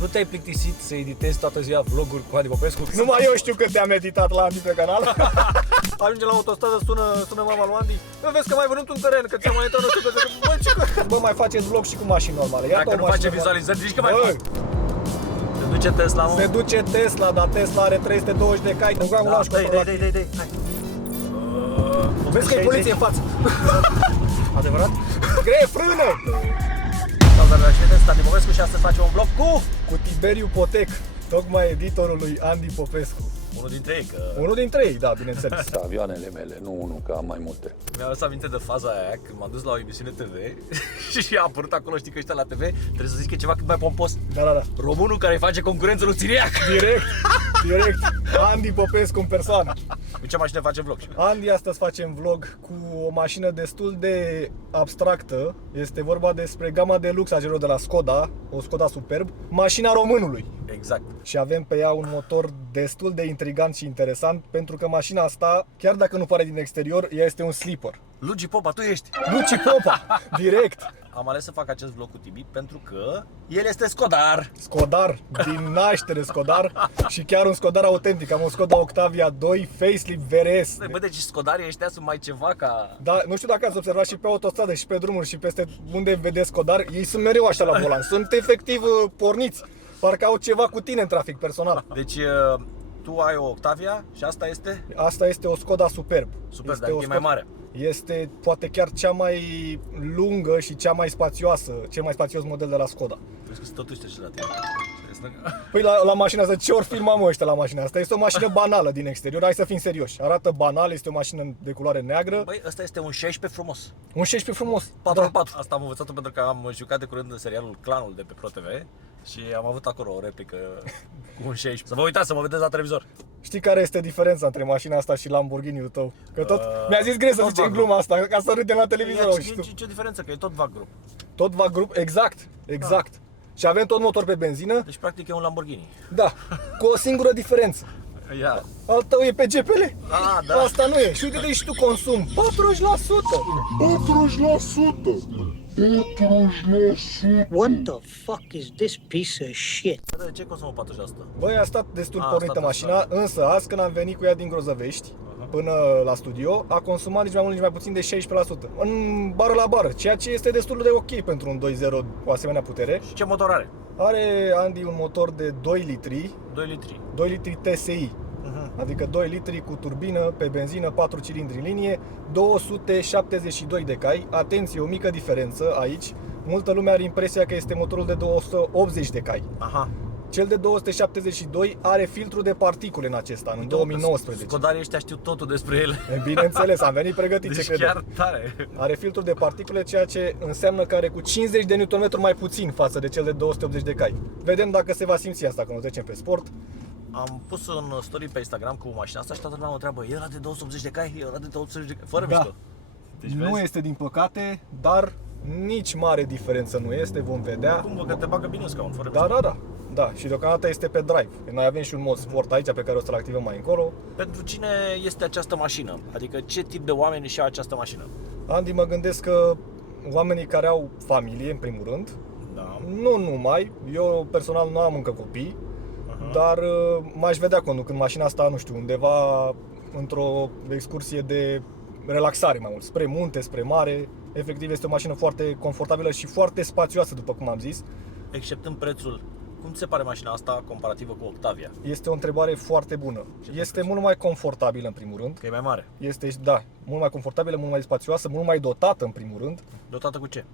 Nu te-ai plictisit să editezi toată ziua vloguri cu Adi Popescu? Numai eu știu cât te-am editat la Andy pe canal. Ajunge la autostradă, sună mama lui Andy. Bă, vezi că mai vândut un teren, că ți-am mai uitat, nu știu, bă, ce că... Bă, mai faceți vlog și cu mașini normale. Iată. Dacă nu face vizualizări, zici că mai Bă, fac. Se duce Tesla, mă? se duce Tesla, dar Tesla are 320 de cai. Da, dai. Vezi că e poliție în față. Adevărat? Greu, frână! Salutare la ședință, Adi Popescu și astăzi facem un vlog cu Tiberiu Potec, tocmai editorul lui Andy Popescu. unul dintre ei, că Unul dintre ei, da, bineînțeles. Avioanele mele, nu unul, că am mai multe. mi-a adus aminte de faza aia când m-am dus la o emisiune TV și a apărut acolo, știi că ăștia la TV trebuie să zic că e ceva cât mai pompos. Da. Românul care îi face concurență lui Țiriac. Direct. Andy Popescu în persoană. Cu ce mașină face vlog? Andy, astăzi facem vlog cu o mașină destul de abstractă. Este vorba despre gama de lux a de la Skoda, o Skoda Superb, mașina românului. Exact. Și avem pe ea un motor destul de intrigant și interesant, pentru că mașina asta, chiar dacă nu pare din exterior, ea este un sleeper. Luigi Popa, tu ești. Luci Popa, direct. Am ales să fac acest vlog cu Tibi pentru că el este Skodar. Skodar, din naștere Skodar și chiar un Skodar autentic. Am un Skoda Octavia 2 facelift VRS. Bă, deci Skodarii ăștia sunt mai ceva ca... Da, nu știu dacă ați observat și pe autostradă și pe drumuri și peste unde vedeți Skodar, ei sunt mereu așa la volan, sunt efectiv porniți. Parcă au ceva cu tine în trafic personal. Deci tu ai o Octavia și asta este? Asta este o Skoda Superb. Super, Este dar o e mai mare. Este poate chiar cea mai lungă și cea mai spațioasă, cel mai spațios model de la Skoda. Vezi că se totuși trece la tine. Păi la mașina asta, ce ori filmam ăștia la mașina asta? Este o mașină banală din exterior, hai să fim serioși. Arată banal, este o mașină de culoare neagră. Băi, ăsta este un 16 frumos. Un 16 frumos. 4x4. Asta am învățat pentru că am jucat de curând în serialul Clanul de pe Pro TV și am avut acolo o replică cu un 16. Să vă uitați, să mă vedeți la televizor. Știi care este diferența între mașina asta și Lamborghini-ul tău? Că tot mi-a zis greu să tot zicem VAG gluma asta, ca să râdem la televizor. Ce diferență, că e tot VAG Group. Tot VAG Group, exact. Și avem tot motor pe benzină. Deci practic e un Lamborghini. Da, cu o singură diferență. Ia. Al tău e pe GPL. Da. Asta nu e. Și uite-te și tu consum. 40%. 40%! What the fuck is this piece of shit? De ce consumă 40%? Băi, a stat destul A pornită stat mașina, destul. însă azi când am venit cu ea din Grozăvești până la studio, a consumat nici mai mult, nici mai puțin de 16%. În bară la bară, ceea ce este destul de ok pentru un 2.0 cu asemenea putere. Și ce motor are? Are Andy un motor de 2 litri, 2 litri. 2 litri TSI. Adică 2 litri cu turbină, pe benzină, 4 cilindri în linie, 272 de cai. Atenție, o mică diferență aici. Multă lume are impresia că este motorul de 280 de cai. Aha. Cel de 272 are filtru de particule în acesta, în 2019. Scodarii ăștia știu totul despre ele. Bineînțeles, am venit pregătit, ce Deci credeți. chiar tare. Are filtru de particule, ceea ce înseamnă că are cu 50 de Nm mai puțin față de cel de 280 de cai. Vedem dacă se va simți asta când o trecem pe sport. Am pus un story pe Instagram cu mașina asta și toată lumea mă întreabă, e ăla de 280 de cai? E ăla de 280 de cai? Fără Da. mișto. Deci Nu vezi? este din păcate, dar nici mare diferență nu este, vom vedea. Cum bă, că te bagă bine în scaun, fără Da, și deocamdată este pe drive. Noi avem și un mod sport aici pe care o să-l activăm mai încolo. Pentru cine este această mașină? Adică ce tip de oameni își iau această mașină? Andy, mă gândesc că oamenii care au familie, în primul rând, Da. nu numai, eu personal nu am încă copii, dar m-aș vedea conducând mașina asta, nu știu, undeva într-o excursie de relaxare mai mult, spre munte, spre mare. Efectiv este o mașină foarte confortabilă și foarte spațioasă, după cum am zis. Exceptând prețul, cum ți se pare mașina asta comparativă cu Octavia? Este o întrebare foarte bună. Este mult mai confortabilă în primul rând. Că e mai mare. Este, da, mult mai confortabilă, mult mai spațioasă, mult mai dotată în primul rând. Dotată cu ce?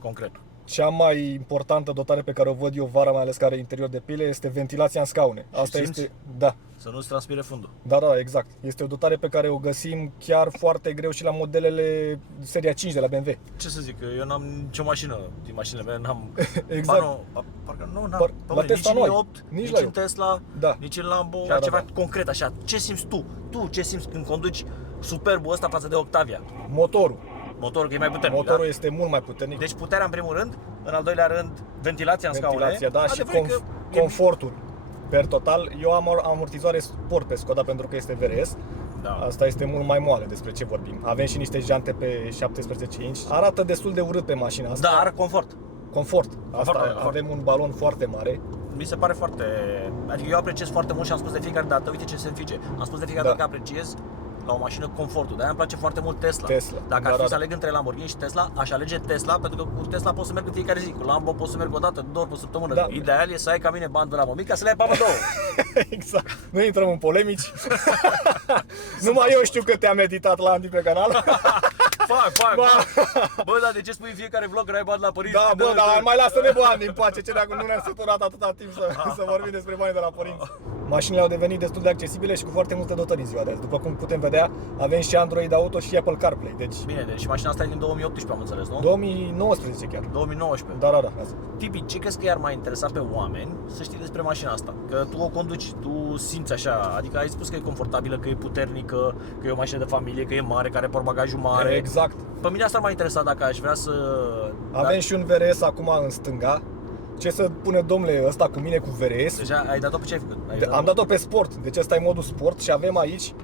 Concret. Cea mai importantă dotare pe care o văd eu vara, mai ales care are interior de pile, este ventilația în scaune. Asta simți? este, da. Să nu-ți transpire fundul. Da, exact. Este o dotare pe care o găsim chiar foarte greu și la modelele seria 5 de la BMW. Ce să zic, eu n-am nicio mașină din mașinile mele, n-am... Exact. Ba, nu, parcă nu, n-am. La Nici Tesla în nu ai. i8, Nici nici la în i8. Tesla, Da. nici în Lambo, Da, ceva da. concret așa. Ce simți tu? Tu ce simți când conduci Superbul ăsta față de Octavia? Motorul. Motorul că e mai puternic, Motorul da? este mult mai puternic. Deci puterea în primul rând, în al doilea rând ventilația în scaune. Ventilația, da, și Adevărul că e- confortul. Per total, eu am amortizoare sport pe Skoda pentru că este VRS. Da. Asta este mult mai moale, despre ce vorbim. Avem și niște jante pe 17 inch. Arată destul de urât pe mașina asta. Dar confort. Confort. Confort. Avem un balon foarte mare. mi se pare foarte... Adică eu apreciez foarte mult și am spus de fiecare dată, uite ce se înfice. Am spus de fiecare dată că apreciez la o mașină confortul. De-aia îmi place foarte mult Tesla. Dacă ar fi să aleg între Lamborghini și Tesla, aș alege Tesla, pentru că cu Tesla pot să merg în fiecare zi. Cu Lambo pot să merg o dată, 2 ori pe săptămână. Da. Ideal e să ai ca mine bani de la mămic ca să le ai pe amândouă. Exact. Nu intrăm în polemici. Numai eu știu că te-am meditat la Andy pe canal. Fac. Bă, dar de ce spui în fiecare vlog că ai bani la părinți? Da, bă, dar mai lasă-ne bani în pace, ce dacă nu ne-am săturat atâta timp să vorbim despre bani de la părinți. Mașinile au devenit destul de accesibile și cu foarte multe dotări în ziua de azi. După cum putem vedea, avem și Android Auto și Apple CarPlay. Deci Bine, deci mașina asta e din 2018, am înțeles, nu? 2019 chiar. 2019. Da. Tipi, ce crezi că i-ar mai interesa pe oameni să știi despre mașina asta? Că tu o conduci, tu simți așa, adică ai spus că e confortabilă, că e puternică, că e o mașină de familie, că e mare, care are portbagajul mare. Exact. Pe mine asta m-a interesat dacă aș vrea să... Avem și un VRS acum în stânga. Ce să pune domnule ăsta cu mine cu VRS? Deja ai dat-o pe ce ai făcut? Am dat-o pe sport, deci ăsta e modul sport și avem aici,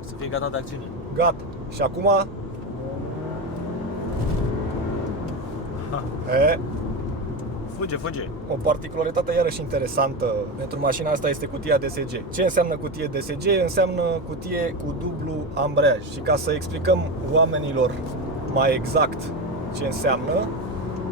Să fie gata de acțiune. gata. Și acum... Fuge. O particularitate iarăși interesantă pentru mașina asta este cutia DSG. Ce înseamnă cutie DSG? Înseamnă cutie cu dublu ambreiaj. Și ca să explicăm oamenilor mai exact ce înseamnă,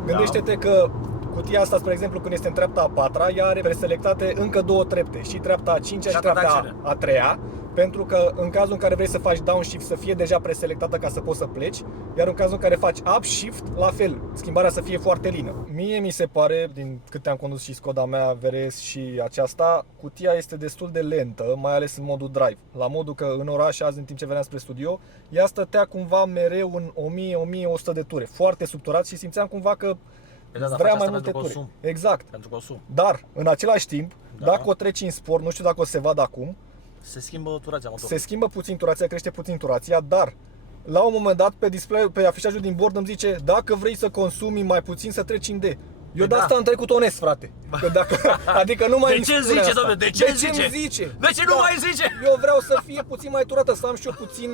gândește-te că cutia asta, spre exemplu, când este în treapta a patra, ea are preselectate încă 2 trepte, și treapta a cincea și treapta a treia, pentru că în cazul în care vrei să faci downshift să fie deja preselectată ca să poți să pleci, iar în cazul în care faci upshift, la fel, schimbarea să fie foarte lină. Mie mi se pare, din câte am condus și Skoda mea, VRS și aceasta, cutia este destul de lentă, mai ales în modul drive. La modul că în oraș, azi în timp ce veneam spre studio, ea stătea cumva mereu în 1000-1100 de ture, foarte subturat și simțeam cumva că vrea mai multe ture. Consum. Exact. Pentru consum. Dar, în același timp, dacă o treci în sport, nu știu dacă o să se vadă acum, Se schimbă turația motorului. se schimbă puțin turația, crește puțin turația, dar la un moment dat pe display, pe afișajul din bord îmi zice: dacă vrei să consumi mai puțin, să treci în D. Eu de asta am trecut onest, frate. Că dacă, adică nu mai De îmi ce spune zice, asta. domnule? De ce zice? îmi zice? De ce nu mai zice? Eu vreau să fie puțin mai turată, să am și eu puțin,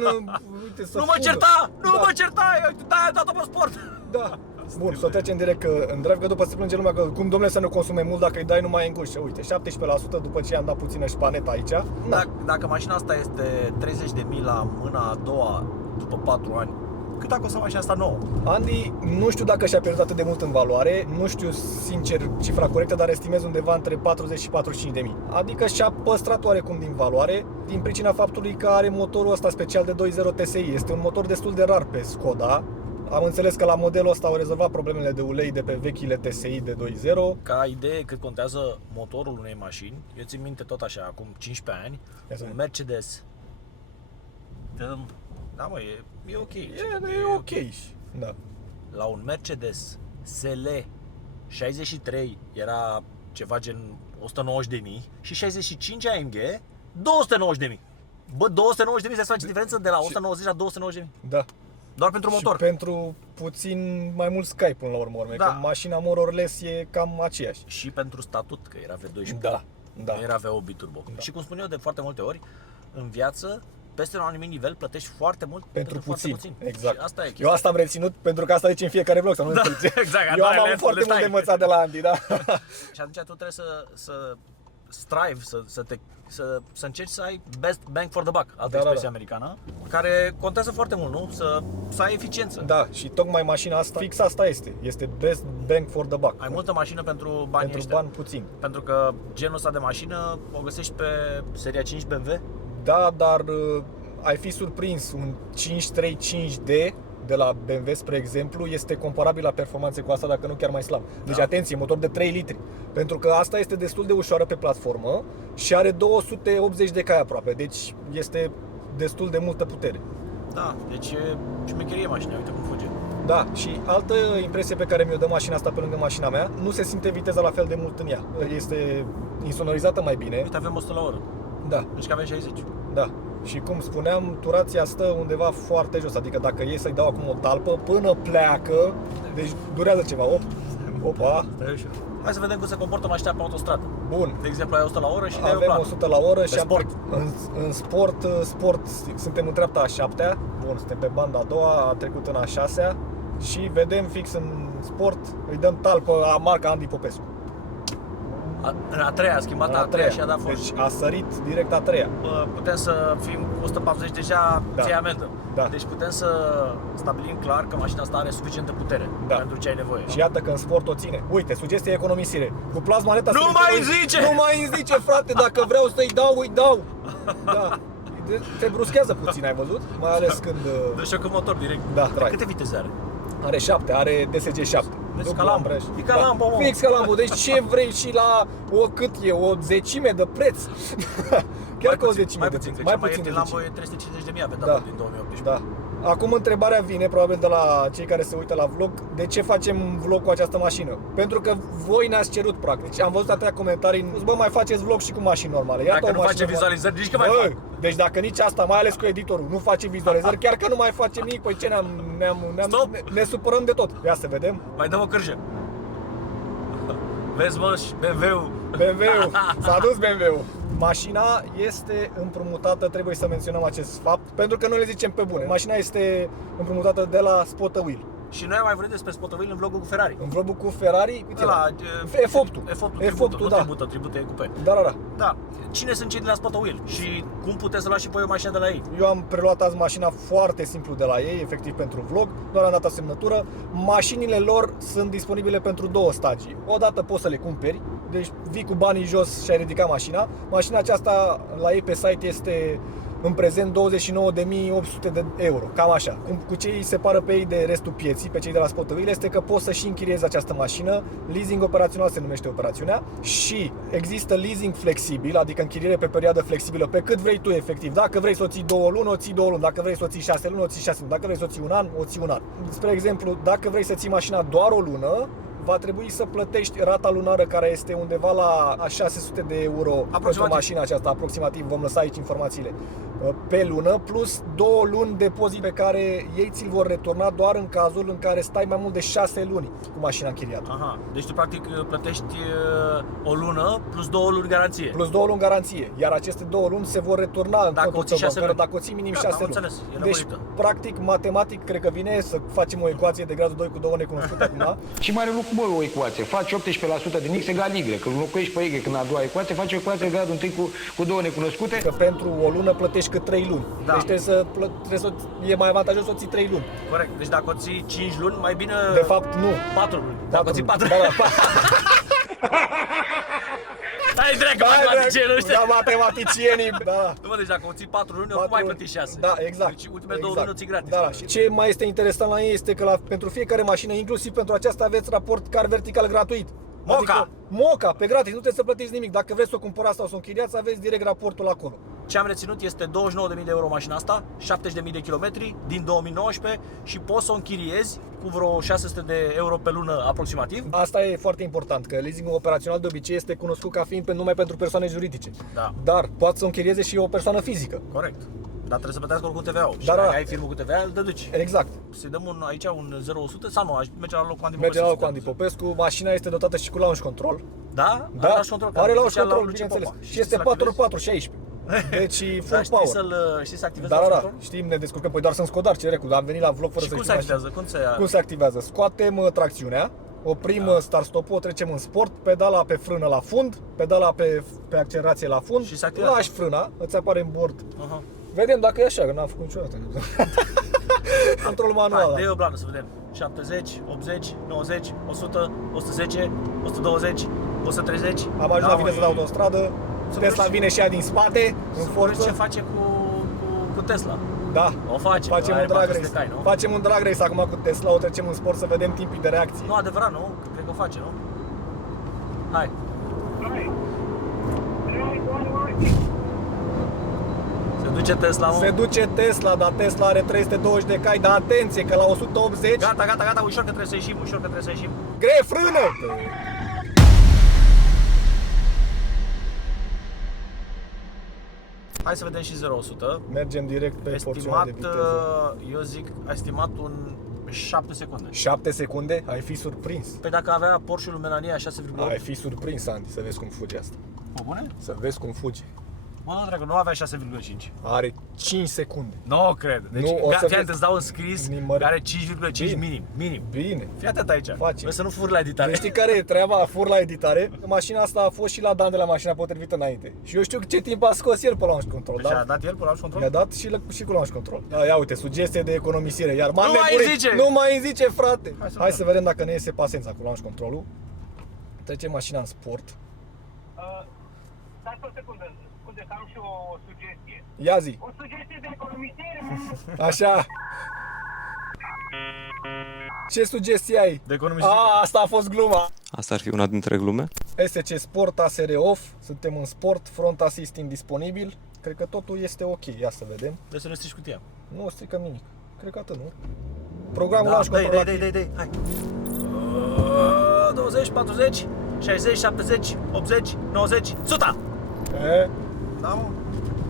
uite, să Nu mă fugă. certa! Nu Da. mă certa! Ai dat-o pe sport! Da. Bun, să trecem direct în drive, că după se plânge lumea că cum domnule să nu consume mult dacă îi dai numai în gust. Uite, 17% după ce i-am dat puțină șpanetă aici. Dacă mașina asta este 30.000 la mâna a doua după 4 ani, cât a costat mașina asta nouă? Andy, nu știu dacă și-a pierdut atât de mult în valoare, nu știu sincer cifra corectă, dar estimez undeva între 40 și 45 de mii. Adică și-a păstrat oarecum din valoare, din pricina faptului că are motorul ăsta special de 2.0 TSI. Este un motor destul de rar pe Skoda. Am înțeles că la modelul ăsta au rezolvat problemele de ulei de pe vechile TSI de 2.0. Ca idee cât contează motorul unei mașini, eu țin minte tot așa, acum 15 ani, un Mercedes. Da, mă, e ok. E ok. Da. La un Mercedes SL 63 era ceva gen 190.000 și 65 AMG 290.000. Bă, 290.000 se face diferență de la 190 la 290.000. Da. Doar pentru motor. Și pentru puțin mai mult Sky până la urmă, Da. că mașina more or less e cam aceeași. Și pentru statut, că era V12. Da. Nu era V8 biturbo. Da. Și cum spun eu de foarte multe ori, în viață, peste un anumit nivel, plătești foarte mult Pentru puțin. foarte puțin. Exact. Și asta e Eu chestia. asta am reținut pentru că asta zice în fiecare vlog, să nu înțelegi. Exact, Eu am da, avut foarte mult de învățat de la Andy, da. Și atunci tu trebuie să strive, să încerci să ai best bang for the buck, altă expresie americană, care contează foarte mult, nu? Să ai eficiență. Da, și tocmai mașina asta, fix asta este. Este best bang for the buck. Ai multă mașină pentru banii pentru ăștia. bani puțin. Pentru că genul ăsta de mașină o găsești pe seria 5 BMW. Da, dar ai fi surprins, un 535D de la BMW, spre exemplu, este comparabil la performanțe cu asta, dacă nu chiar mai slab. Deci atenție, motor de 3 litri. Pentru că asta este destul de ușoară pe platformă și are 280 de cai aproape, deci este destul de multă putere. Da, deci e șmecherie mașina, uite cum fuge. Da, și altă impresie pe care mi-o dă mașina asta pe lângă mașina mea, nu se simte viteza la fel de mult în ea. Este insonorizată mai bine. Uite, avem 100 la oră. Da, Deci că avem 60. da. Și cum spuneam, turația stă undeva foarte jos, adică dacă iei să-i dau acum o talpă, până pleacă, deci durează ceva. Opa. Hai să vedem cum se comportă mașina pe autostradă. Bun. De exemplu, ai 100 la oră și dai o Avem plană. 100 la oră și sport. în sport suntem în treapta a 7-a. Bun, suntem pe banda a doua, a trecut în a 6-a și vedem fix în sport, îi dăm talpă a marca Andy Popescu. În a treia, a schimbat a treia și a dat force. Deci a sărit direct a treia. Putem să fim 140 deja, ți amendă. Da. Deci putem să stabilim clar că mașina asta are suficientă putere pentru ce ai nevoie. Și iată că în sport o ține. Uite, sugestie economisire. Cu plasmaneta Nu mai zice! Nu mai zice, frate, dacă vreau să-i dau, îi dau. Da. Te bruschează puțin, ai văzut? Mai ales când... Deci șoc în motor direct. Da, câte viteze are? Are 7, are DSG 7. Vezi ca Lambo. E ca Lambo, mă. Fix ca Lambo. Deci ce vrei și la cât e? O zecime de preț. Chiar că o zecime de preț. Mai puțin de Lambo e 350.000 avea din 2018. Da. Acum întrebarea vine probabil de la cei care se uită la vlog. De ce facem vlog cu această mașină? Pentru că voi ne-ați cerut practic. Am văzut atâtea comentarii. Bă, mai faceți vlog și cu mașini normale. Iată dacă nu face vizualizări, nici că mai fac. Deci dacă nici asta, mai ales cu editorul, nu face vizualizări, chiar că nu mai facem nimic, păi ce ne supărăm de tot. Ia să vedem. Mai dăm o cârjă. Vezi, mă, și BMW-ul. BMW-ul. S-a dus BMW-ul. Mașina este împrumutată, trebuie să menționăm acest fapt, pentru că noi le zicem pe bune. Mașina este împrumutată de la Spot a Wheel. Și noi am mai vorbit despre Spot a Wheel în vlogul cu Ferrari. În vlogul cu Ferrari, uite la F8-ul, da. Tribută e cupe. Da. Cine sunt cei de la Spot a Wheel și cum puteți să luați și voi o mașină de la ei? Eu am preluat azi mașina foarte simplu de la ei, efectiv pentru vlog, doar am dat semnătură. Mașinile lor sunt disponibile pentru două stagii. Odată poți să le cumperi, deci vii cu banii jos și ai ridicat mașina. Mașina aceasta la ei pe site este în prezent 29.800 de euro, cam așa. Cu ce îi separă pe ei de restul pieții, pe cei de la Spot a Wheel, este că poți să și închiriezi această mașină. Leasing operațional se numește operațiunea și există leasing flexibil, adică închiriere pe perioadă flexibilă, pe cât vrei tu efectiv. Dacă vrei să o ții 2 luni, o ții 2 luni. Dacă vrei să o ții 6 luni, o ții 6 luni. Dacă vrei să o ții un an, o ții un an. Spre exemplu, dacă vrei să ții mașina doar o lună, va trebui să plătești rata lunară care este undeva la 600 de euro pentru mașina aceasta, aproximativ, vom lăsa aici informațiile, pe lună, plus 2 luni depozit pe care ei ți-l vor returna doar în cazul în care stai mai mult de 6 luni cu mașina închiriată. Aha, deci tu practic plătești o lună plus 2 luni garanție. Plus 2 luni garanție, iar aceste 2 luni se vor returna în contul tău bancar dacă o ții minim 6 luni. Înțeles, deci, practic, matematic, cred că vine să facem o ecuație de gradul 2 cu 2 necunoscute acum. Și mai are lucru, bă, o ecuație. Faci 18% din X egal Y. Când înlocuiești pe Y când a doua ecuație, faci o ecuație de gradul 1 cu 2 necunoscute. Că pentru o lună plătești cât 3 luni. Da. Deci e mai avantajos să o ții 3 luni. Corect. Deci dacă o ții 5 luni, mai bine... De fapt, nu. 4 luni. Dacă o ții 4 luni. Hai dreacă, matematicienii ăștia. Da, matematicienii. Da. Nu mă, deci dacă o ții 4 luni, oricum mai plăti 6. Da, exact. Deci ultimele 2 luni o ții gratis. Da. Și ce mai este interesant la ei este că pentru fiecare mașină, inclusiv pentru aceasta, aveți raport car vertical gratuit. Moca, pe gratis, nu trebuie să plătiți nimic. Dacă vreți să o cumpărați sau să o închiriați, aveți direct raportul acolo. Ce am reținut este 29.000 de euro mașina asta, 70.000 de kilometri din 2019 și poți să o închiriezi cu vreo 600 de euro pe lună aproximativ. Asta e foarte important, că leasingul operațional de obicei este cunoscut ca fiind numai pentru persoane juridice. Da. Dar poate să o închirieze și o persoană fizică. Corect. Dar trebuie să plătească oricum TVA-ul. Și dacă ai firmă cu TVA, îl deduci. Exact. Să-i dăm aici un 0100 sau nu? Merge la locul Andy Popescu. Merge la locul Andy Popescu. Mașina este dotată și cu launch control. Da? Da, are launch control, bineînțeles. Și este 4x4, 16. Deci full power. Știi să activezi launch control? Știm, ne descurcăm. Păi doar sunt Scodar, ce recu, am venit la vlog fără să știm. Și cum se activează? Cum se activează? Scoatem tracțiunea, oprim start-stop-ul, o trecem în sport, pedala pe frână la fund, pedala pe accelerație la fund, și se activează. lași frâna, îți apare în bord. Vedem dacă e așa, că n-am făcut niciodată. Control manual. Hai, dă-i o blană să vedem. 70, 80, 90, 100, 110, 120, 130. Am ajuns la viteză de autostradă. Tesla vine și ea din spate, în forță. Ce face cu Tesla? Da. O facem un drag race. Facem un drag race acum cu Tesla, o trecem în sport să vedem timpii de reacție. Nu, adevărat, nu? Cred că o face, nu? Hai. Se duce Tesla, mă? Se duce Tesla, dar Tesla are 320 de cai, dar atenție că la 180... Gata, ușor că trebuie să ieșim, Greu, frână! Hai să vedem și 0-100. Mergem direct pe porțiunea de viteză. Eu zic, a estimat un 7 secunde. 7 secunde? Ai fi surprins. Păi dacă avea Porsche-ul Melania 6,8... Ai fi surprins, Andy, să vezi cum fuge asta. O bune? Să vezi cum fuge. Mă, nu, dragă, nu avea 6,5. Are 5 secunde. Nu cred. Deci, Nu, o să fii atent, vezi. îți dau un scris Nimăr. care are 5,5 minim. Minim. Bine. Fii atent aici. Facem. Vrei să nu furi la editare. Deci știi care e treaba? Fur la editare. Mașina asta a fost și la Dan de la mașina potrivită înainte. Și eu știu ce timp a scos el pe launch control. Deci a Da? dat el pe launch control? Mi-a dat și cu launch control. Da, ia uite, sugestie de economisire. Iar m-am Nu mai neburit. zice! Nu mai îmi zice, frate. Hai să vedem. vedem dacă ne iese pasența cu launch controlul. Trece mașina în sport. Dați o secundă, scuze că am și o sugestie. Ia zi. O sugestie de economisire? Așa. Ce sugestii ai? De economisire. Asta a fost gluma. Asta ar fi una dintre glume? SC Sport ASR off, suntem în sport, front assist indisponibil. Cred că totul este ok, ia să vedem. Vrei să ne strici cutia? Nu stricăm nimic. Cred că atât, nu? Programul Da, launch control. dai, hai. 20, 40, 60, 70, 80, 90, 100! Da, mă.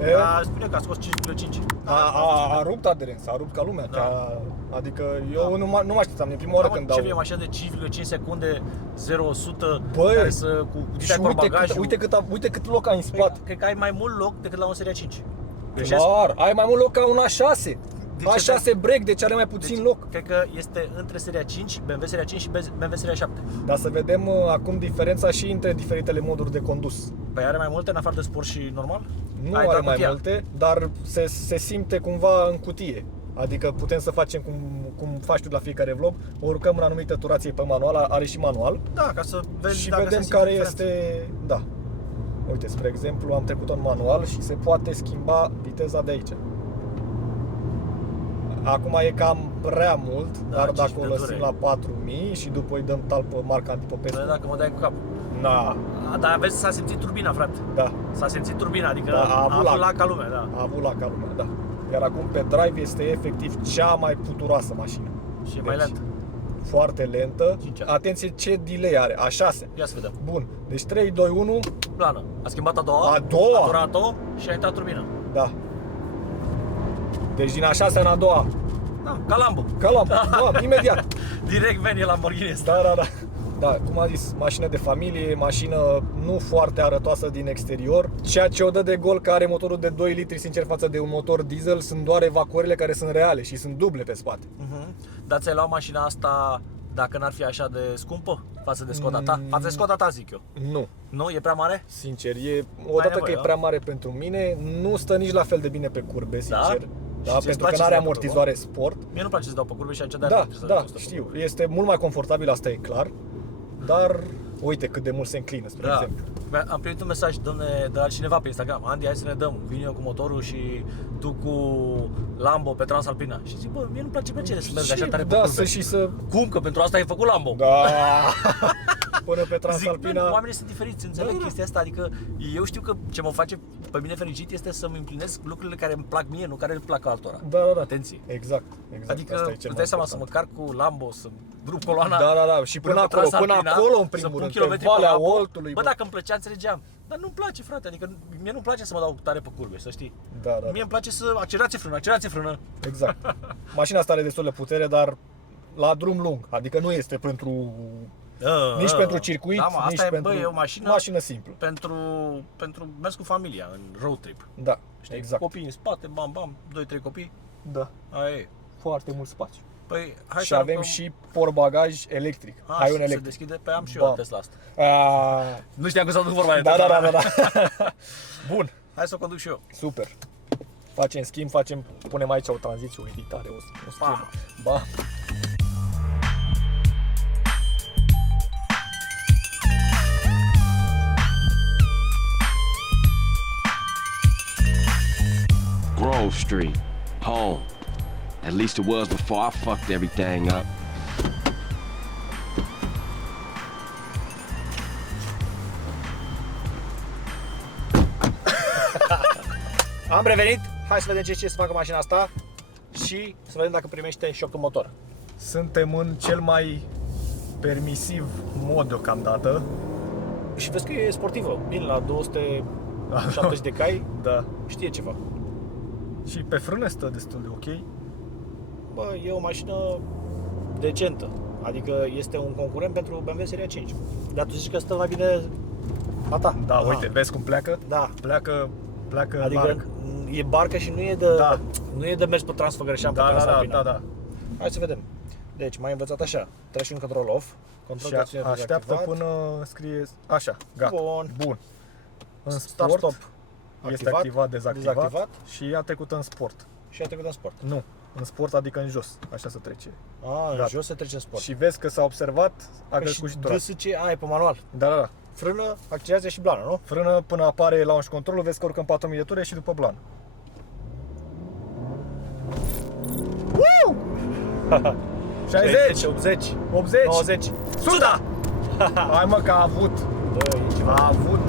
E? Da, spune că a scos 5,5. A rupt aderent, a rupt ca lumea. Da. Adică eu nu mă așteptam, e prima oară când dau. Ce vrei mașină de 5,5 secunde, 0-100, Băi, care să, cu Și acolo bagajul. uite cât loc ai în spate. Cred că ai mai mult loc decât la un Seria 5. Greșesc? Clar, ai mai mult loc ca un A6. De ce A6 break, deci are mai puțin loc. Cred că este între Seria 5, BMW Seria 5 și BMW Seria 7. Dar să vedem acum diferența și între diferitele moduri de condus. Păi are mai multe în afară de sport și normal? Nu Ai are dat mai cutia. multe, dar se simte cumva în cutie. Adică putem să facem cum faci tu la fiecare vlog, o urcăm în anumite turație pe manual, are și manual. Da, ca să vezi Și dacă vedem se simte care diferența. este, da. Uite, spre exemplu, am trecut în manual și se poate schimba viteza de aici. Acum e cam prea mult, Da, dar dacă 15 o lăsim ture. la 4000 și după îi dăm talpă marca antipopescu. Păi dacă mă dai cu cap. Da, Dar vezi, s-a simțit turbina, frate. da, S-a simțit turbina, adică Da, a avut la ca lumea, da. a avut la ca lumea, da. Iar acum pe drive este efectiv cea mai puturoasă mașină. Și e mai Deci, lent. Foarte lentă. Sincer. Atenție ce delay are, A6. Ia să vedem. Bun, deci 3, 2, 1, Plană. A schimbat a doua. A doua? A durat-o și a intrat turbina. da. Deci din A6 în a doua, Da, ca Lambo. călam, da, imediat. Direct veni Lamborghini ăsta. Da, da, da. Da, cum am zis, mașină de familie, mașină nu foarte arătoasă din exterior. Ceea ce o dă de gol că are motorul de 2 litri, sincer, față de un motor diesel, sunt doar evacuările care sunt reale și sunt duble pe spate. Dar ți-ai luat mașina asta dacă n-ar fi așa de scumpă față de Skoda ta? Față de Skoda ta, zic eu. Nu, Nu? E prea mare? sincer, odată că nevoie, e prea mare pentru mine, nu stă nici la fel de bine pe curbe, sincer. Și Da, ți-e pentru place că să nu are dai pe amortizoare sport. Mie nu-mi place să dau pe curbe și aici de-aia Da, trebuie să da, dau pe știu, curbe. este mult mai confortabil, asta e clar. Dar uite cât de mult se înclină, spre Da. exemplu. Am primit un mesaj de la cineva pe Instagram. Andy, hai să ne dăm. Vin eu cu motorul și tu cu Lambo pe Transalpina. Și zic, bă, mie nu-mi place plăcere să merg așa tare pe da, curbe. și să... Cum? Că pentru asta ai făcut Lambo. Da. Până pe Zic, Transalpina. bă, oamenii sunt diferiți, înțeleg Da. chestia asta. Adică eu știu că ce mă face pe mine fericit este să-mi împlinesc lucrurile care îmi plac mie, nu care îmi plac altora. Da, da, da. Atenție. Exact, exact. Adică Asta e îți cel dai mai seama să mă important. car cu Lambo, să rup coloana. Da, da, da. Și până pe acolo, Transalpina, în să primul pun rând, pe kilometri pe Valea Lambo. Oltului. Bă, dacă îmi plăcea, înțelegeam. Dar nu-mi place, frate, adică mie nu-mi place să mă dau tare pe curbe, să știi. Da, da, Mie îmi place să accelerație frână. exact. Mașina asta are destul de putere, dar la drum lung. Adică nu este pentru... Nici pentru circuit, da, mă, asta nici e, pentru... bă, e o mașină Mașină simplă. pentru mers cu familia în road trip. Da, Știi, exact. copii în spate, bam, bam, 2-3 copii, Da. aia e. Foarte mult spațiu. Păi, hai Și să avem aruncăm- și portbagaj electric. Ai un se electric. deschide? Păi am și eu Bam. o Tesla asta. Ah, Nu știam că s-a dus vorba de da, da, Tesla. da, da, da. Bun, Hai să o conduc și eu. super. Facem schimb, punem aici o tranziție, o editare, o schimb. Ba. Grove Street, home. At least it was before I fucked everything up. Am revenit, hai să vedem ce să facă mașina asta și să vedem dacă primește șocul motor. Suntem în cel mai permisiv mod deocamdată. Și vezi că e sportivă, bine, la 270 de cai, Da. știe ceva. Și pe frână stă destul de ok. Bă, e o mașină decentă, adică este un concurent pentru BMW Seria 5. Dar tu zici că stă mai bine a ta. Da, Aha. uite, vezi cum pleacă? Da. Pleacă Pleacă Adică larg. e barcă și nu e de, nu e de mers pe Transfăgărășan pe Transalpina. Da. Hai să vedem. Deci, m-ai învățat așa. Treci în control off. Control Și tracțiune așteaptă dezactivat. până scrie așa, gata. Bun. În Start, sport stop. este activat, dezactivat și a trecut în sport. Și a trecut în sport. Nu, în sport adică în jos, așa se trece. A, în Gata. jos se trece în sport. Și vezi că s-a observat, a Păi crescut și și turat. DSC, e pe manual. Da. Frână, accelerează și blană, nu? Frână până apare launch control, vezi că urcă în 4000 de ture și după blan. 60, 80, 80, 90. 100! Hai mă că a avut, Bă, e ceva. a avut.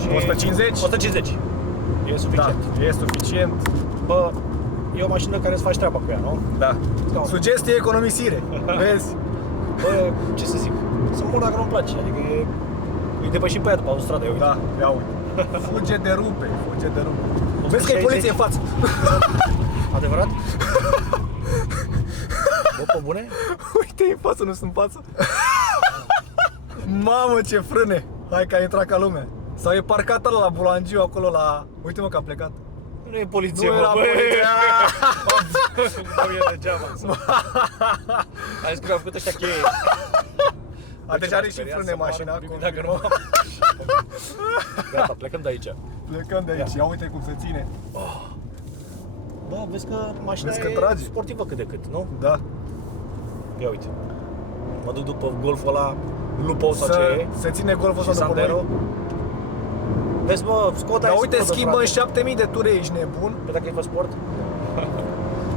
Și 150? 150. E Da, suficient. e suficient. Bă, e o mașină care îți faci treaba cu ea, nu? Da. Da. Sugestie economisire. Vezi? Bă, ce să zic? Sunt mor dacă nu-mi place. Adică e depășit pe ea după autostradă, eu uite. Da, ia uite. Fuge de rupe. Vezi că e 160? poliție în față. Adevărat? Bă, pe bune? Uite, e în față, nu sunt în față. Mamă, ce frâne. Hai că a intrat ca lumea. Sau e parcat ăla la bulangiu acolo la... Uite mă că a plecat. Nu e poliție, Nu mă, era bă. poliție. Nu e degeaba. Ai zis că mi-au făcut ăștia cheie. Deci are și frâne mașina. Dacă nu confirmăm. Gata, plecăm de aici. Plecăm de aici. Ia uite cum se ține. Bă, vezi că mașina Vezi că e trage. sportivă cât de cât, nu? Da. Ia uite. Mă duc după golful ăla, Lupo sau ce e. Se ține golful Și ăsta după Sandero. noi. Vezi, bă, Skoda Dar e uite, Skoda, schimbă frate. în 7000 de ture, ești nebun. Pe dacă e pe sport?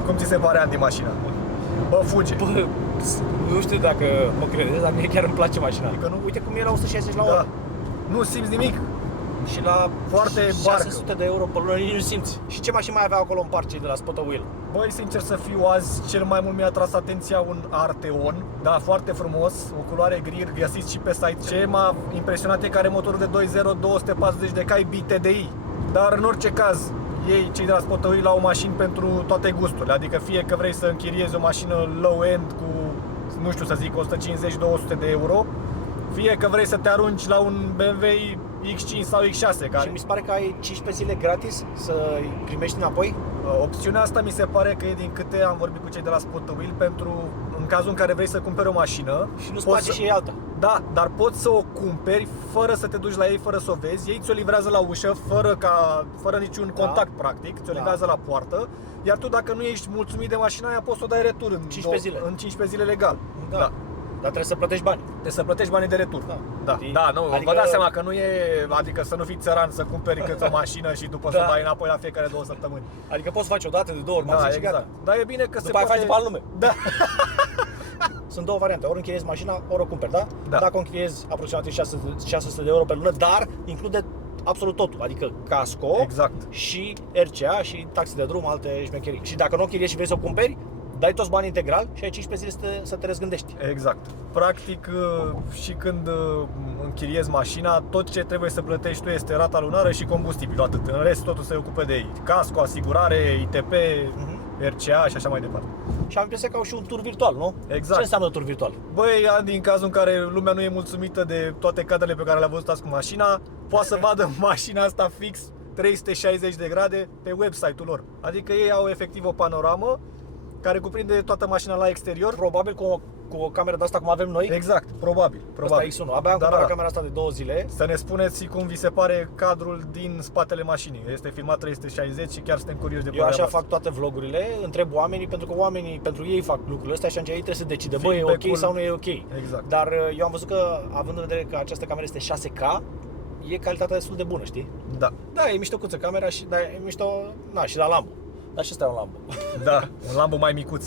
Cum ți se pare, Andy, mașina? Bă, fuge. Bă, nu știu dacă mă credeți, dar mie chiar îmi place mașina. Adică nu? Uite cum e la 160 la Da. oră. Nu simți nimic. Și la Foarte barcă. 600 de euro pe lună nici nu simți. Și ce mașini mai avea acolo în parc cei de la Spot Wheel? Băi, sincer să fiu, azi cel mai mult mi-a tras atenția un Arteon. Da, foarte frumos, o culoare gri, găsiți și pe site. Ce m-a impresionat e că are motorul de 2.0, 240 de cai BTDI. Dar în orice caz, ei, cei de la Spot Wheel, au mașini pentru toate gusturile. Adică fie că vrei să închiriezi o mașină low-end cu, nu știu să zic, 150-200 de euro, fie că vrei să te arunci la un BMW X5 sau X6, care... Și mi se pare că ai 15 zile gratis să îi primești înapoi. Opțiunea asta mi se pare că e din câte am vorbit cu cei de la Spot Wheel pentru în cazul în care vrei să cumperi o mașină Și nu-ți poți place și ei alta. Da, dar poți să o cumperi fără să te duci la ei, fără să o vezi. Ei ți-o livrează la ușă fără niciun contact practic, ți-o livrează la poartă. Iar tu dacă nu ești mulțumit de mașina aia poți să o dai retur în 15 zile. În 15 zile legal. Da. Dar trebuie să plătești bani. Trebuie să plătești banii de retur. Da, Știi? da, nu, Adică- vă dați seama că nu e, adică să nu fii țăran să cumperi cât o mașină și după să Da. o dai înapoi la fiecare 2 săptămâni. Adică poți face o dată, de două ori, maxim Da, și gata. exact. Dar e bine că După se aia poate... faci după alt lume. Da. Sunt două variante, ori închiriezi mașina, ori o cumperi, da? Da. Dacă o închiriezi aproximativ 600 de euro pe lună, dar include absolut totul, adică casco Exact. și RCA și taxe de drum, alte șmecherii. Și dacă nu o închiriezi și vrei să o cumperi, dai toți banii integral și ai 15 zile să te răzgândești. Exact. Practic, și când închiriezi mașina, tot ce trebuie să plătești tu este rata lunară și combustibil, atât. În rest, totul se ocupe de ei. Casco, asigurare, ITP, RCA și așa mai departe. Și am impresia că au și un tur virtual, nu? Exact. Ce înseamnă tur virtual? Băi, Andy, în cazul în care lumea nu e mulțumită de toate cadrele pe care le-a văzut azi cu mașina, poate să vadă mașina asta fix 360 de grade pe website-ul lor. Adică ei au efectiv o panoramă care cuprinde toată mașina la exterior. Probabil cu o cameră de asta cum avem noi. Exact, probabil. Asta e X1. Abia am Da, cumpărat da. camera asta de 2 zile. Să ne spuneți cum vi se pare cadrul din spatele mașinii. Este filmat 360 și chiar suntem curioși de Eu părerea așa voastră. fac toate vlogurile, întreb oamenii, pentru că oamenii pentru ei fac lucrurile astea și atunci ei trebuie să decide, bă, e ok Feedback-ul- sau nu e ok. Exact. Dar eu am văzut că, având în vedere că această cameră este 6K, e calitatea destul de bună, știi? Da, Da, e miștocuță camera și da, e mișto, na, și la Lambo. Dar și ăsta e un Lambo. da, un Lambo mai micuț.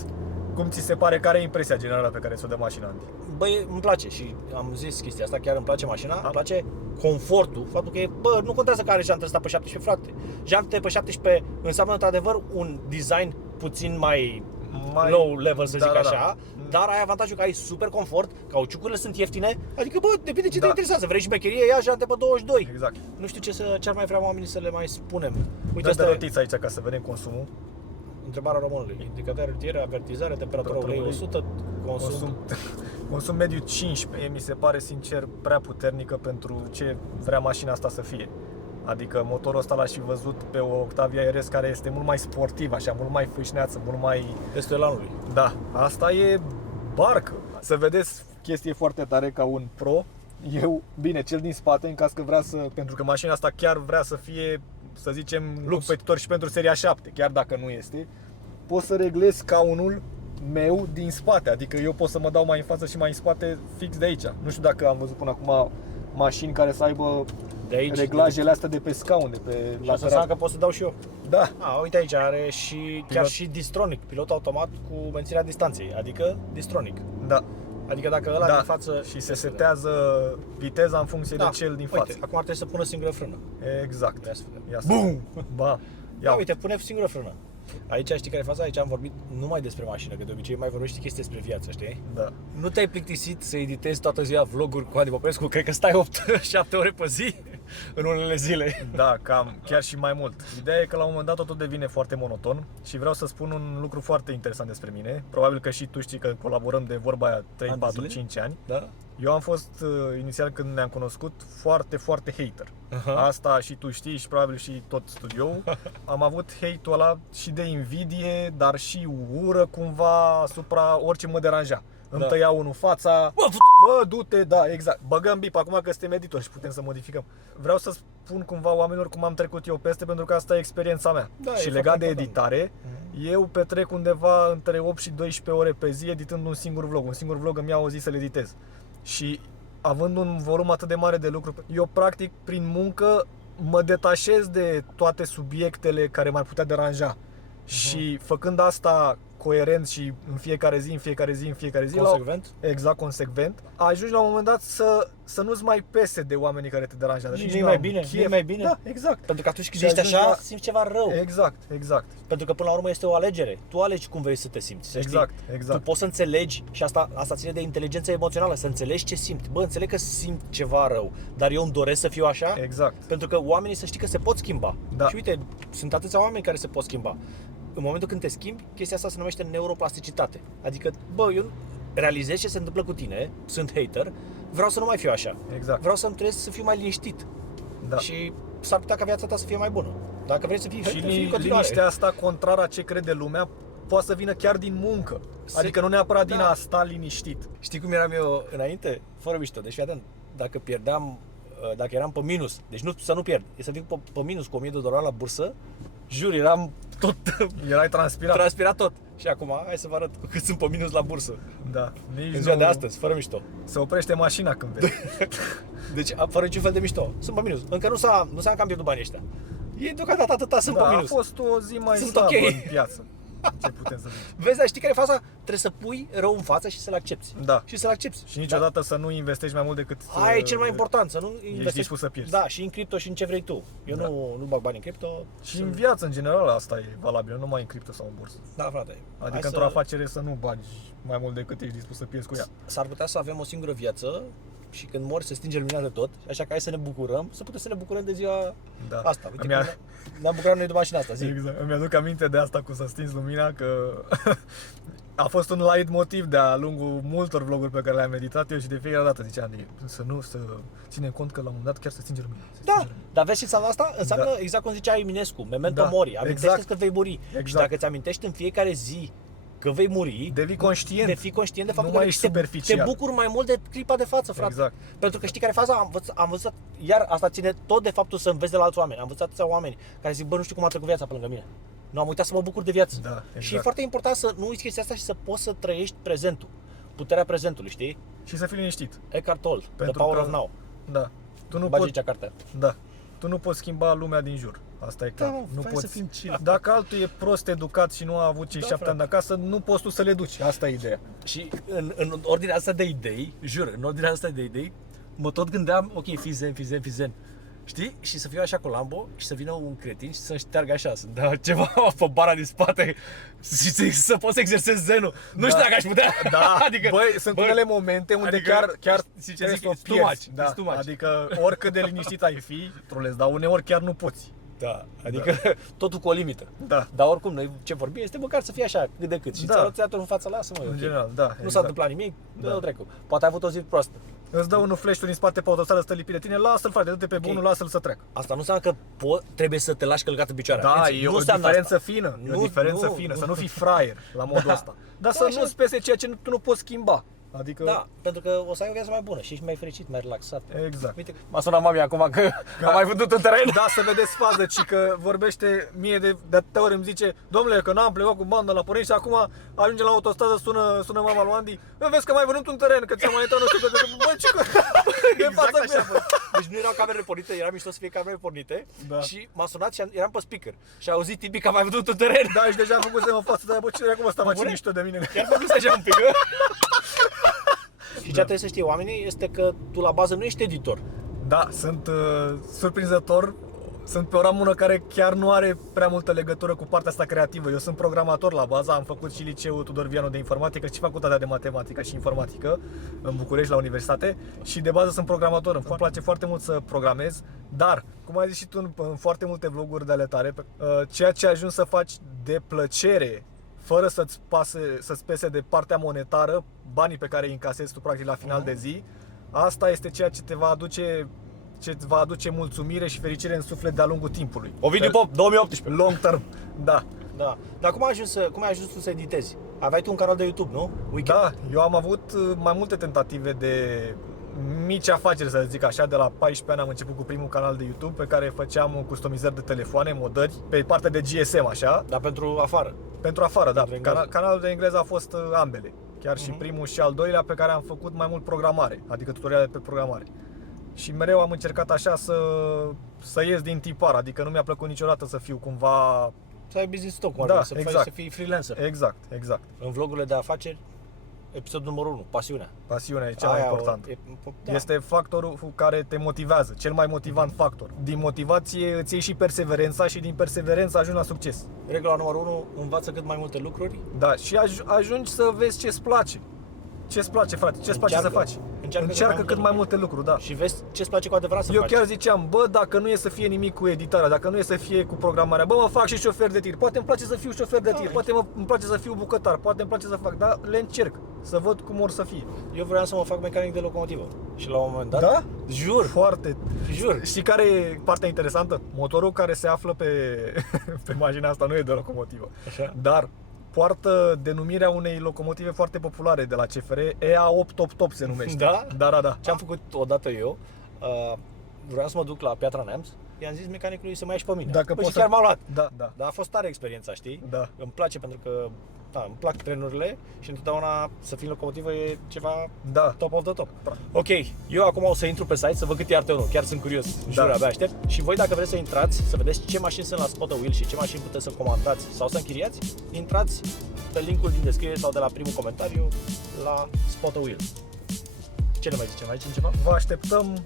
Cum ți se pare, care e impresia generală pe care ți-o dă mașina, Andy? Băi, îmi place și am zis chestia asta, chiar îmi place mașina, îmi place confortul, faptul că e, bă, nu contează că are jantele astea pe 17, frate. Jantele pe 17 înseamnă într-adevăr un design puțin mai low level, să Da, zic da, așa, da. dar ai avantajul că ai super confort, cauciucurile sunt ieftine, adică, bă, depinde ce te Da. interesează, vrei șmecherie, ia jante pe 22. Exact. Nu știu ce ar mai vrea oamenii să le mai spunem. Uite, Uite, asta de e rotiță aici ca să vedem consumul. întrebarea românului. Indicator rutiere, avertizare, temperatura ulei 100, consum. Consum mediu 15, mi se pare sincer prea puternică pentru ce vrea mașina asta să fie. Adică motorul ăsta l-aș fi văzut pe o Octavia RS care este mult mai sportiv, așa, mult mai fâșneață, mult mai... Testul elanului. Da, asta e barcă. Să vedeți, chestie foarte tare ca un pro. Eu, bine, cel din spate, în caz că vrea să... Pentru că mașina asta chiar vrea să fie, să zicem, competitor și pentru seria 7, chiar dacă nu este. Pot să reglez scaunul meu din spate, adică eu pot să mă dau mai în față și mai în spate fix de aici. Nu știu dacă am văzut până acum mașini care să aibă De aici, reglajele astea de pe scaun, de pe Și asta lateral. înseamnă că pot să dau și eu. Da, Uite aici, are și chiar și Distronic, pilot automat cu menținerea distanței, adică Distronic. da, Adică dacă ăla da. din față... Și se setează viteza în funcție de cel din față. Uite, acum ar trebui să pună singură frână. Exact. Ia să vedem. Ia să vedem. Ba, Ia uite, pune singură frână. Aici știi care e faza? Aici am vorbit numai despre mașină, că de obicei mai vorbești chestii despre viață, știi? Da. Nu te-ai plictisit să editezi toată ziua vloguri cu Adi Popescu? Cred că stai 8-7 ore pe zi în unele zile. Da, cam, chiar și mai mult. Ideea e că la un moment dat totul devine foarte monoton și vreau să spun un lucru foarte interesant despre mine. Probabil că și tu știi că colaborăm de vorba aia 3, 4, 5 ani. Da? Eu am fost, inițial când ne-am cunoscut, foarte, foarte hater. Asta și tu știi și probabil și tot studioul. Am avut hate-ul ăla și de invidie, dar și ură cumva asupra orice mă deranja. Îmi tăia unul fața, bă, du-te, da, exact. Băgăm bip acum că suntem editori și putem să modificăm. Vreau să spun cumva oamenilor cum am trecut eu peste, pentru că asta e experiența mea. Da, și e legat de foarte editare, eu petrec undeva între 8 și 12 ore pe zi editând un singur vlog. Un singur vlog îmi ia o zi să-l editez. Și având un volum atât de mare de lucru, eu practic prin muncă mă detașez de toate subiectele care m-ar putea deranja. Și făcând asta coerent și în fiecare zi, Consecvent? exact, consecvent, ajungi la un moment dat să nu-ți mai pese de oamenii care te deranjează. Nu-i mai bine, nu-i mai bine. Da, exact. Pentru că atunci când Și ești ajungi așa, la- simți ceva rău. Exact. Pentru că până la urmă este o alegere. Tu alegi cum vrei să te simți. Să Exact, știi? exact. Tu poți să înțelegi, și asta ține de inteligența emoțională, să înțelegi ce simți. Bă, înțeleg că simt ceva rău, dar eu îmi doresc să fiu așa. Exact. Pentru că oamenii să știi că se pot schimba. Da. Și uite, sunt atâția oameni care se pot schimba. În momentul când te schimbi, chestia asta se numește neuroplasticitate. Adică, bă, eu realizez ce se întâmplă cu tine, sunt hater, vreau să nu mai fiu așa. Exact. Vreau să-mi trăiesc să fiu mai liniștit. Da. Și s-ar putea ca viața ta să fie mai bună. Dacă vrei să fii Și hater, fii în continuare. liniștea asta contrară a ce crede lumea poate să vină chiar din muncă. Adică nu neapărat din a sta liniștit. Știi cum eram eu înainte? Fără mișto. Deci, fii atent, dacă eram pe minus, deci să nu pierd, e să fiu pe minus cu $1000 la bursă, jur, eram tot Erai transpirat. transpirat tot. Și acum, hai să vă arăt cu cât sunt pe minus la bursă. Da. Nici În ziua nu- de astăzi, fără mișto. Se oprește mașina când vezi. Deci, fără niciun fel de mișto. Sunt pe minus. Încă nu s-a cam pierdut banii ăștia. E deocamdată atâta, sunt Da, pe a minus. fost o zi mai Sunt slabă ok. în piață. Ce putem să zicem? Vezi, dar știi care e faza? Trebuie să pui rău în față și să-l accepti. Da. Și să-l accepti. Și niciodată să nu investești mai mult decât Aia e cel mai important, să nu investești. dispus să pierzi. Da, și în cripto și în ce vrei tu. Eu nu bag bani în cripto. Și în viață, în general, asta e valabil, nu numai în cripto sau în bursă. Da, frate. Adică Hai într-o afacere să nu bagi mai mult decât ești dispus să pierzi cu ea. S-ar putea să avem o singură viață și când mori se stinge lumina de tot, așa că hai să ne bucurăm, să putem să ne bucurăm de ziua Da. asta. Uite, Îmi-a- ne-am bucurat noi de mașina asta, zi. Exact. Îmi aduc aminte de asta cu să stingi lumina, că a fost un light motiv de-a lungul multor vloguri pe care le-am editat eu și de fiecare dată ziceam să ținem cont că la un moment dat chiar să stinge lumina. Da, dar vezi ce înseamnă asta? Înseamnă Da. exact cum zicea Eminescu, memento Da, mori, amintește exact. că vei muri. Exact. Și dacă îți amintești în fiecare zi că vei muri, Devii conștient. de fi conștient de faptul Nu mai că ești te superficial. bucuri mai mult de clipa de față, frate. Exact. Pentru că știi care e faza? Am văzut, iar asta ține tot de faptul să înveți de la alți oameni. Am văzut atâția oameni care zic, bă, nu știu cum a trecut viața pe lângă mine. Nu am uitat să mă bucur de viață. Da, Și e exact. foarte important să nu uiți chestia asta și să poți să trăiești prezentul. Puterea prezentului, știi? Și să fii liniștit. Eckhart Tolle, The Pentru Power că- of Now. Da. Tu nu Bagi poți, aici cartea. da. Tu nu poți schimba lumea din jur. Asta e clar. mă, Nu hai poți. să fim chill. Dacă altul e prost educat și nu a avut cei 7 ani de acasă, nu poți tu să le duci. Asta e ideea. Și în ordinea asta de idei, jur, în ordinea asta de idei, mă tot gândeam, ok, fii zen. Știi? Și să fiu așa cu Lambo și să vină un cretin și să-mi șteargă așa, să-mi dea ceva pe bara din spate și să pot să exersez zenul. Nu știu dacă aș putea. Da, adică, băi, sunt unele momente unde adică, chiar știi ce trebuie zic? să o It's too much, pierzi. Da, it's too much. adică oricât de liniștit ai fi, trolezi, dar uneori chiar nu poți. Da, adică totul cu o limită. Da. Dar oricum, noi ce vorbim este măcar să fie așa, cât de cât. Și Da. ți-a arătat în fața, lasă-mă, În ok. general, da. Nu s-a exact. întâmplat nimic, Da. dă-o dracu. Poate ai avut o zi proastă. îți dă unul flash-ul din spate pe autostradă, stă lipit de tine, lasă-l frate, dă-te pe bunul, lasă-l să treacă. Asta nu înseamnă că trebuie să te lași călcat în picioare. Da, Atenție, e nu o înseamnă diferență asta. fină, Nu, o diferență nu, fină, nu. să nu fii fraier la modul ăsta. Dar să așa. nu-ți pese ceea ce tu nu poți schimba. Adică... Da, pentru că o să ai o viață mai bună și ești mai fericit, mai relaxat. Exact. Uite, m-a sunat mami acum că am mai vândut un teren. Da, să vedeți fază, ci că vorbește mie de atâtea ori, îmi zice: domnule, că n-am plecat cu banda la Părinți și acum ajungem la autostradă, sună mama lui Andy: vezi că mai vândut un teren, că ți-am mai uitat, nu știu, bă, ce că... Exact așa, bă. Deci nu erau camerele pornite, era mișto să fie camerele pornite. Da. Și m-a sunat și eram pe speaker. Și a auzit Tibi că a mai vândut un teren. Da, și deja am făcut să mă față, dar bă, cine acum ăsta face Bune? mișto de mine? Chiar făcut așa un pic. Și ce trebuie să știe oamenii este că tu la bază nu ești editor. Da, sunt surprinzător. Sunt pe o ramură care chiar nu are prea multă legătură cu partea asta creativă. Eu sunt programator la bază, am făcut și liceul Tudor Vianu de informatică și facultatea de matematică și informatică în București la universitate și de bază sunt programator. Îmi place foarte mult să programez, dar, cum ai zis și tu în foarte multe vloguri de ale tale, ceea ce ajungi să faci de plăcere, fără să-ți pese de partea monetară, banii pe care îi încasezi tu practic la final de zi, asta este ceea ce te va aduce mulțumire și fericire în suflet de-a lungul timpului. Ovidiu Pop, 2018. Long term, da. Da. Dar cum ai ajuns tu să editezi? Aveai tu un canal de YouTube, nu? Da, eu am avut mai multe tentative de mici afaceri, să zic așa. De la 14 ani am început cu primul canal de YouTube pe care făceam customizări de telefoane, modări, pe partea de GSM, așa. Dar pentru afară. Pentru afară, da. Pentru engleză. Canalul de engleză a fost ambele. Chiar și primul și al doilea, pe care am făcut mai mult programare, adică tutoriale pe programare. Și mereu am încercat așa să ies din tipar, adică nu mi-a plăcut niciodată să fiu cumva... Să ai business stock, Da, să exact. să fii freelancer. Exact. În vlogurile de afaceri, episodul numărul 1, pasiunea. Pasiunea e cel mai important. Da. Este factorul care te motivează, cel mai motivant factor. Din motivație îți iei și perseverența și din perseverență ajungi la succes. Regula numărul 1, învață cât mai multe lucruri. Da, și ajungi să vezi ce-ți place. Ce-ți place, frate? Ce-ți place să faci? Încearcă cât mai multe lucruri, da. Și vezi ce-ți place cu adevărat să Eu faci. chiar ziceam, bă, dacă nu e să fie nimic cu editarea, dacă nu e să fie cu programarea, bă, mă fac și șofer de tir. Poate îmi place să fiu șofer de tir, poate îmi place să fiu bucătar, poate îmi place să fac, dar le încerc, să văd cum or să fie. Eu vreau să mă fac mecanic de locomotivă. Și la un moment dat, Da? jur, Foarte. jur. Știi care e partea interesantă? Motorul care se află pe mașina asta nu e de locomotivă, Așa. dar poartă denumirea unei locomotive foarte populare de la CFR, EA888 se numește. Da? Da. Ce am făcut odată eu, vreau să mă duc la Piatra Neamț, i-am zis mecanicului să mă ia și pe mine. Dacă Păi poți și chiar m-a luat. Da. Dar a fost tare experiența, știi? Da. Îmi place pentru că îmi plac trenurile și întotdeauna să fii în locomotivă e ceva Da. top of the top. Ok, eu acum o să intru pe site să văd cât e Arteonul, chiar sunt curios, jur, abia aștept. Și voi dacă vreți să intrați, să vedeți ce mașini sunt la Spot a Wheel și ce mașini puteți să comandați sau să închiriați, intrați pe linkul din descriere sau de la primul comentariu la Spot a Wheel. Ce ne mai zicem? Mai zicem ceva? Vă așteptăm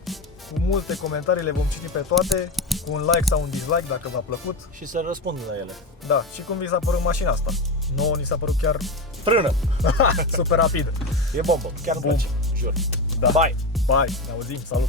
cu multe comentarii, le vom citi pe toate, cu un like sau un dislike dacă v-a plăcut. Și să răspund la ele. Da, și cum vi s-a părut mașina asta? Nouă ni s-a părut chiar Frână! super rapidă. E bombă, chiar îmi Bum. place, jur. Da. Bye! Bye, ne auzim, salut!